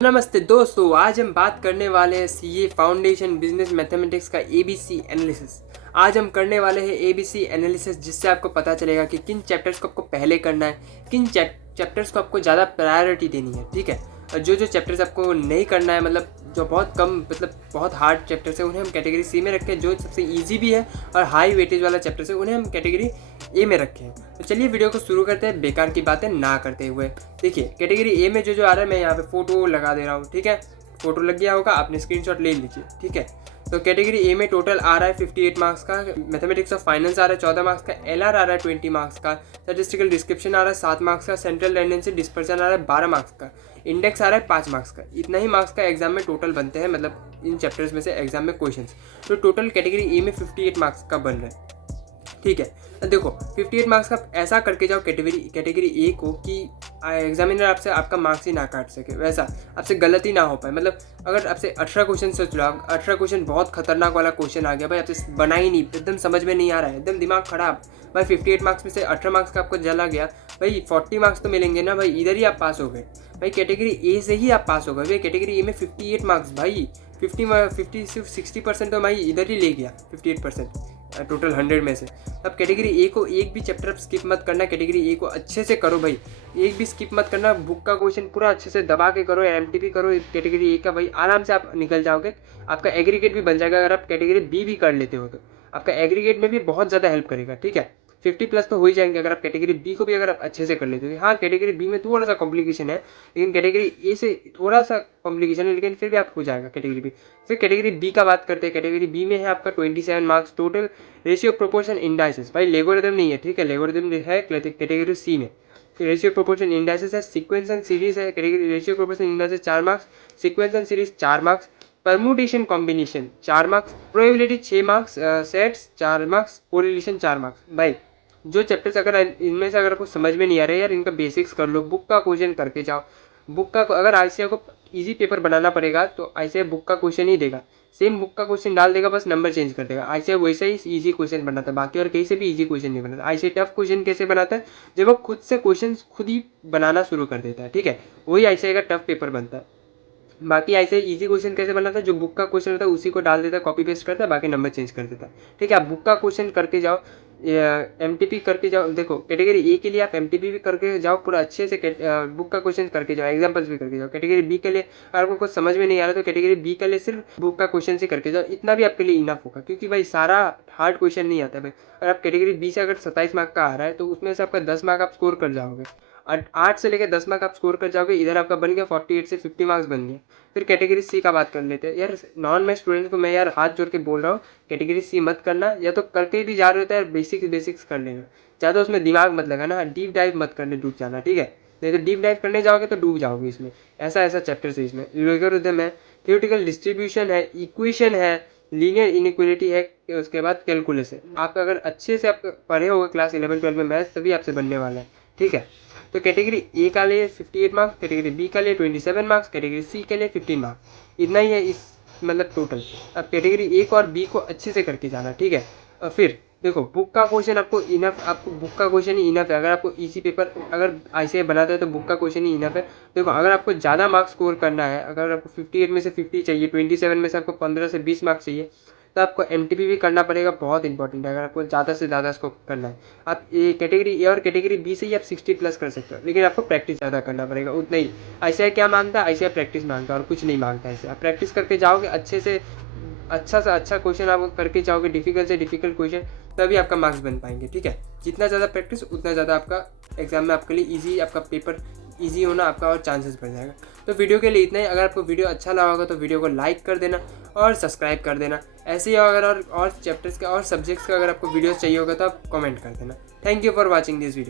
नमस्ते दोस्तों, आज हम बात करने वाले हैं सीए फाउंडेशन बिजनेस मैथमेटिक्स का एबीसी एनालिसिस। आज हम करने वाले हैं एबीसी एनालिसिस, जिससे आपको पता चलेगा कि किन चैप्टर्स को आपको पहले करना है, किन चैप्टर्स को आपको ज़्यादा प्रायोरिटी देनी है। ठीक है, और जो चैप्टर्स आपको नहीं करना है, मतलब जो बहुत कम, मतलब बहुत हार्ड चैप्टर्स है, उन्हें हम कैटेगरी सी में रखें। जो सबसे ईजी भी है और हाई वेटेज वाला चैप्टर्स है, उन्हें हम कैटेगरी ए में रखें। तो चलिए वीडियो को शुरू करते हैं बेकार की बातें ना करते हुए। देखिए, कैटेगरी ए में जो आ रहा है, मैं यहाँ पे फोटो लगा दे रहा हूँ। ठीक है, फोटो लग गया होगा, आपने स्क्रीनशॉट ले लीजिए। ठीक है, तो कैटेगरी ए में टोटल आ रहा है 58 मार्क्स का, मैथमेटिक्स ऑफ फाइनेंस आ रहा है 14 मार्क्स का, एलआर आ रहा है 20 मार्क्स का, स्टैटिस्टिकल डिस्क्रिप्शन आ रहा है 7 मार्क्स का, सेंट्रल टेंडेंसी डिस्पर्सन आ रहा है 12 मार्क्स का, इंडेक्स आ रहा है 5 मार्क्स का। इतना ही मार्क्स का एग्जाम में टोटल बनते हैं, मतलब इन चैप्टर्स में से एग्जाम में क्वेश्चंस। तो टोटल कैटेगरी ए में 58 मार्क्स का बन रहा है। ठीक है, देखो 58 मार्क्स का ऐसा करके जाओ कैटेगरी ए को कि एग्जामिनर आपसे आपका मार्क्स ही ना काट सके, वैसा आपसे गलती ना हो पाए। मतलब अगर आपसे 18 क्वेश्चन सोच लो, 18 क्वेश्चन बहुत खतरनाक वाला क्वेश्चन आ गया भाई, आपसे बना ही नहीं, एकदम समझ में नहीं आ रहा है, एकदम दिमाग खराब भाई। 58 मार्क्स में से 18 मार्क्स का आपको जला गया भाई, 40 मार्क्स तो मिलेंगे ना भाई, इधर ही आप पास हो गए भाई। कैटेगरी ए से ही आप पास हो गए भाई। कैटेगरी ए में 58 मार्क्स भाई, 60% तो भाई इधर ही ले गया, 58% टोटल 100 में से। अब कैटेगरी ए को एक भी चैप्टर स्किप मत करना, कैटेगरी ए को अच्छे से करो भाई, एक भी स्किप मत करना। बुक का क्वेश्चन पूरा अच्छे से दबा के करो, एमटीपी करो कैटेगरी ए का भाई, आराम से आप निकल जाओगे। आपका एग्रीगेट भी बन जाएगा। अगर आप कैटेगरी बी भी कर लेते हो तो आपका एग्रीगेट में भी बहुत ज़्यादा हेल्प करेगा। ठीक है, 50 प्लस तो हो ही जाएंगे अगर आप कैटेगरी बी को भी अगर आप अच्छे से कर लेते हो। हाँ, कैटेगरी बी में थोड़ा सा कॉम्प्लिकेशन है, लेकिन कैटेगरी ए से थोड़ा सा कॉम्प्लिकेशन है, लेकिन फिर भी आप हो जाएगा कैटेगरी बी। फिर कैटेगरी बी का बात करते हैं। कैटेगरी बी में है आपका 27 marks total, ratio proportion indices भाई, लेगोरिथम नहीं है। ठीक है, लेगोरिथम है कैटेगरी सी में। रेशियो प्रोपोर्शन इंडाइसिस है, सीक्वेंस एंड सीरीज है। Category ratio proportion indices 4 marks, sequence and series 4 marks, permutation combination 4 marks, probability 6 marks, sets 4 marks, correlation 4 marks. भाई जो चैप्टर्स अगर इनमें से अगर आपको समझ में नहीं आ रहा है यार, इनका बेसिक्स कर लो, बुक का क्वेश्चन करके जाओ। बुक का अगर आईसीआई को इजी पेपर बनाना पड़ेगा तो आईसीआई बुक का क्वेश्चन ही देगा, सेम बुक का क्वेश्चन डाल देगा, बस नंबर चेंज कर देगा। आईसीआई वैसे ही इजी क्वेश्चन बनाता है, बाकी और कहीं से भी इजी क्वेश्चन नहीं बनाता। आईसीआई टफ क्वेश्चन कैसे बनाता है, जब वो खुद से क्वेश्चन खुद ही बनाना शुरू कर देता है। ठीक है, वही आईसीआई का टफ पेपर बनता है। बाकी ऐसे इजी क्वेश्चन कैसे बनाता है, जो बुक का क्वेश्चन होता है उसी को डाल देता है, कॉपी पेस्ट करता है, बाकी नंबर चेंज कर देता है। ठीक है, आप बुक का क्वेश्चन करके जाओ, एमटीपी करके जाओ। देखो कैटेगरी ए के लिए आप एमटीपी भी करके जाओ पूरा अच्छे से, बुक का क्वेश्चन करके जाओ, एग्जांपल्स भी करके जाओ। कैटेगरी बी के लिए अगर आपको कुछ समझ में नहीं आ रहा तो कैटेगरी बी के लिए सिर्फ बुक का क्वेश्चन से करके जाओ, इतना भी आपके लिए इनफ होगा, क्योंकि भाई सारा हार्ड क्वेश्चन नहीं आता भाई। अगर आप कैटेगरी बी से अगर 27 मार्क का आ रहा है तो उसमें से आपका 10 मार्क आप स्कोर कर जाओगे, 8 से लेकर 10 मार्क आप स्कोर कर जाओगे, इधर आपका बन गया 48 से 50 मार्क्स बन गया। फिर कैटेगरी सी का बात कर लेते हैं यार। नॉन मैथ स्टूडेंट को मैं यार हाथ जोड़ के बोल रहा हूँ, कैटेगरी सी मत करना, या तो करके भी जा रहे होता है बेसिक्स कर लेना, ज़्यादा उसमें दिमाग मत लगाना, डीप डाइव मत करने डूब जाना। ठीक है, नहीं तो डीप डाइव करने जाओगे तो डूब जाओगे इसमें। ऐसा ऐसा चैप्टर है इसमें, लोगरिथम है, थियोरेटिकल डिस्ट्रीब्यूशन है, इक्वेशन है, लीनियर इनइक्वालिटी है, उसके बाद कैलकुलस है। आप अगर अच्छे से आप पढ़े होगे क्लास 11-12 में मैथ्स, तभी आपसे बनने वाला है। ठीक है, तो कैटेगरी ए का लिए 58 मार्क्स, कैटेगरी बी का लिए 27 मार्क्स, कैटेगरी सी के लिए 15 मार्क्स, इतना ही है इस, मतलब टोटल। अब कैटेगरी ए को और बी को अच्छे से करके जाना। ठीक है, और फिर देखो बुक का क्वेश्चन आपको इनफ, आपको बुक का क्वेश्चन ही इनफ है। अगर आपको इजी पेपर अगर आईसीआई बनाते हैं तो बुक का क्वेश्चन ही इनफ है। देखो अगर आपको ज़्यादा मार्क्स स्कोर करना है, अगर आपको 58 में से 50 चाहिए, 27 में से आपको 15 से 20 मार्क्स चाहिए, तो आपको एमटीपी भी करना पड़ेगा, बहुत इंपॉर्टेंट है। अगर आपको ज़्यादा से ज़्यादा इसको करना है, आप ये कैटेगरी ए और कैटेगरी बी से ही आप 60 प्लस कर सकते हो, लेकिन आपको प्रैक्टिस ज़्यादा करना पड़ेगा, उतना ही। आईसीआई क्या मांगता है, आईसीआई प्रैक्टिस मांगता है और कुछ नहीं मांगता है। ऐसे आप प्रैक्टिस करके जाओगे अच्छे से, अच्छा से अच्छा क्वेश्चन आप करके जाओगे, डिफिकल्ट से डिफिकल्ट क्वेश्चन, तभी आपका मार्क्स बन पाएंगे। ठीक है, जितना ज़्यादा प्रैक्टिस उतना ज़्यादा आपका एग्जाम में आपके लिए ईजी, आपका पेपर ईजी होना आपका और चांसेस बढ़ जाएगा। तो वीडियो के लिए इतना ही। अगर आपको वीडियो अच्छा लगा होगा तो वीडियो को लाइक कर देना और सब्सक्राइब कर देना। ऐसे ही अगर और चैप्टर्स के और सब्जेक्ट्स का अगर आपको वीडियोस चाहिए होगा तो आप कमेंट कर देना। Thank you for watching this video.